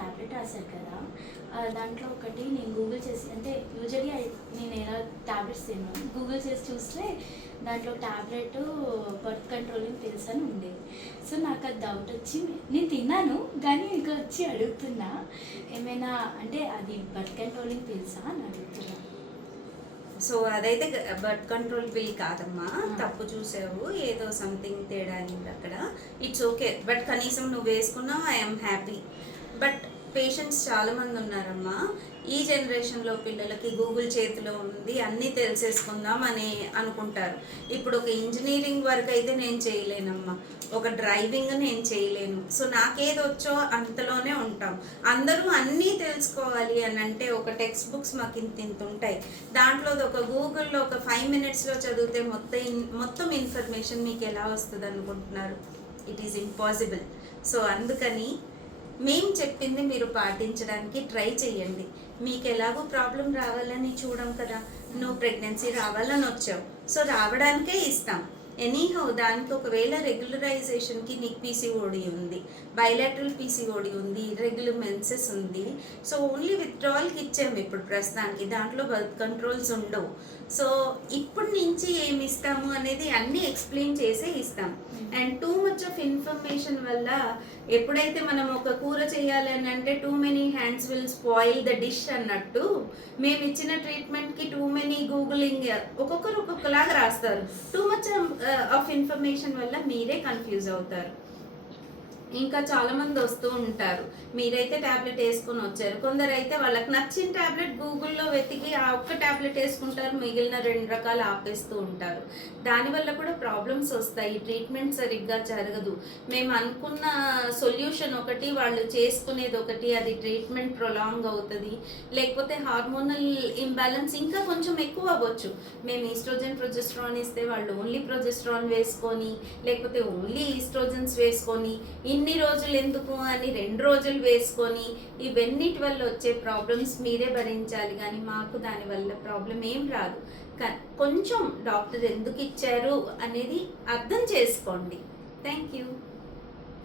Tablet రాశారు కదా, దాంట్లో ఒకటి నేను గూగుల్ చేసి అంటే యూజువల్లీ నేను ఎలా ట్యాబ్లెట్స్ తిన్నాను గూగుల్ చేసి చూస్తే దాంట్లో ట్యాబ్లెట్ బర్త్ కంట్రోలింగ్ పిల్స్ అని ఉండేది. సో నాకు అది డౌట్ వచ్చి నేను తిన్నాను, కానీ ఇంకా వచ్చి అడుగుతున్నా ఏమైనా అంటే అది బర్త్ కంట్రోలింగ్ పిల్సా అని అడుగుతున్నా. సో అదైతే బర్త్ కంట్రోల్ బిల్ కాదమ్మా, తప్పు చూసావు, ఏదో సంథింగ్ తేడా అయింది అక్కడ. ఇట్స్ ఓకే, బట్ కనీసం నువ్వు వేసుకున్నావు, ఐఎమ్ హ్యాపీ. బట్ పేషెంట్స్ చాలామంది ఉన్నారమ్మా, ఈ జనరేషన్లో పిల్లలకి గూగుల్ చేతిలో ఉంది, అన్నీ తెలిసేసుకుందాం అని అనుకుంటారు. ఇప్పుడు ఒక ఇంజనీరింగ్ వర్క్ అయితే నేను చేయలేనమ్మా, ఒక డ్రైవింగ్ నేను చేయలేను. సో నాకేది వచ్చో అంతలోనే ఉంటాం. అందరూ అన్నీ తెలుసుకోవాలి అని అంటే ఒక టెక్స్ట్ బుక్స్ మాకు ఇంత ఉంటాయి, దాంట్లో ఒక గూగుల్లో ఒక 5 minutesలో చదివితే మొత్తం ఇన్ఫర్మేషన్ మీకు ఎలా వస్తుంది అనుకుంటున్నారు? It is impossible. సో అందుకని మేము చెప్పింది మీరు పాటించడానికి ట్రై చేయండి. మీకు ఎలాగో ప్రాబ్లం రావాలని చూడం కదా, నువ్వు ప్రెగ్నెన్సీ రావాలని వచ్చావు, సో రావడానికే ఇస్తాం. ఎనీహౌ దానికి ఒకవేళ రెగ్యులరైజేషన్కి నీకు పీసీఓడి ఉంది, బైలాటరల్ పీసీఓడి ఉంది, ఇర్రెగ్యులర్ మెన్సెస్ ఉంది. సో ఓన్లీ విత్డ్రావల్కి ఇచ్చాము ఇప్పుడు ప్రస్తుతానికి, దాంట్లో బర్త్ కంట్రోల్స్ ఉండవు. సో ఇప్పటి నుంచి ఏమి ఇస్తాము అనేది అన్నీ ఎక్స్ప్లెయిన్ చేసే ఇస్తాం. And too much of information వల్ల ఎప్పుడైతే మనం ఒక కూర చేయాలి అని అంటే too many hands will spoil the dish అన్నట్టు, మేము ఇచ్చిన ట్రీట్మెంట్కి టూ మెనీ గూగులింగ్, ఒక్కొక్కరు ఒక్కొక్కలాగా రాస్తారు. టూ మచ్ ఆఫ్ ఇన్ఫర్మేషన్ వల్ల మీరే కన్ఫ్యూజ్ అవుతారు. ఇంకా చాలామంది వస్తూ ఉంటారు, మీరైతే ట్యాబ్లెట్ వేసుకొని వచ్చారు, కొందరు అయితే వాళ్ళకి నచ్చిన ట్యాబ్లెట్ గూగుల్లో వెతికి ఆ ఒక్క ట్యాబ్లెట్ వేసుకుంటారు, మిగిలిన 2 రకాలు ఆపేస్తూ ఉంటారు. దానివల్ల కూడా ప్రాబ్లమ్స్ వస్తాయి, ట్రీట్మెంట్ సరిగ్గా జరగదు. మేము అనుకున్న సొల్యూషన్ ఒకటి, వాళ్ళు చేసుకునేది ఒకటి, అది ట్రీట్మెంట్ ప్రొలాంగ్ అవుతుంది. లేకపోతే హార్మోనల్ ఇంబ్యాలెన్స్ ఇంకా కొంచెం ఎక్కువ అవ్వచ్చు. మేము ఈస్ట్రోజన్ ప్రొజెస్ట్రాన్ ఇస్తే వాళ్ళు ఓన్లీ ప్రొజెస్ట్రాన్ వేసుకొని, లేకపోతే ఓన్లీ ఈస్ట్రోజన్స్ వేసుకొని, ఇన్ని రోజులు ఎందుకు అని 2 రోజులు వేసుకొని, ఇవన్నిటి వల్ల వచ్చే ప్రాబ్లమ్స్ మీరే భరించాలి, కానీ మాకు దానివల్ల ప్రాబ్లం ఏం రాదు. కొంచెం డాక్టర్ ఎందుకు ఇచ్చారు అనేది అర్థం చేసుకోండి. Thank you.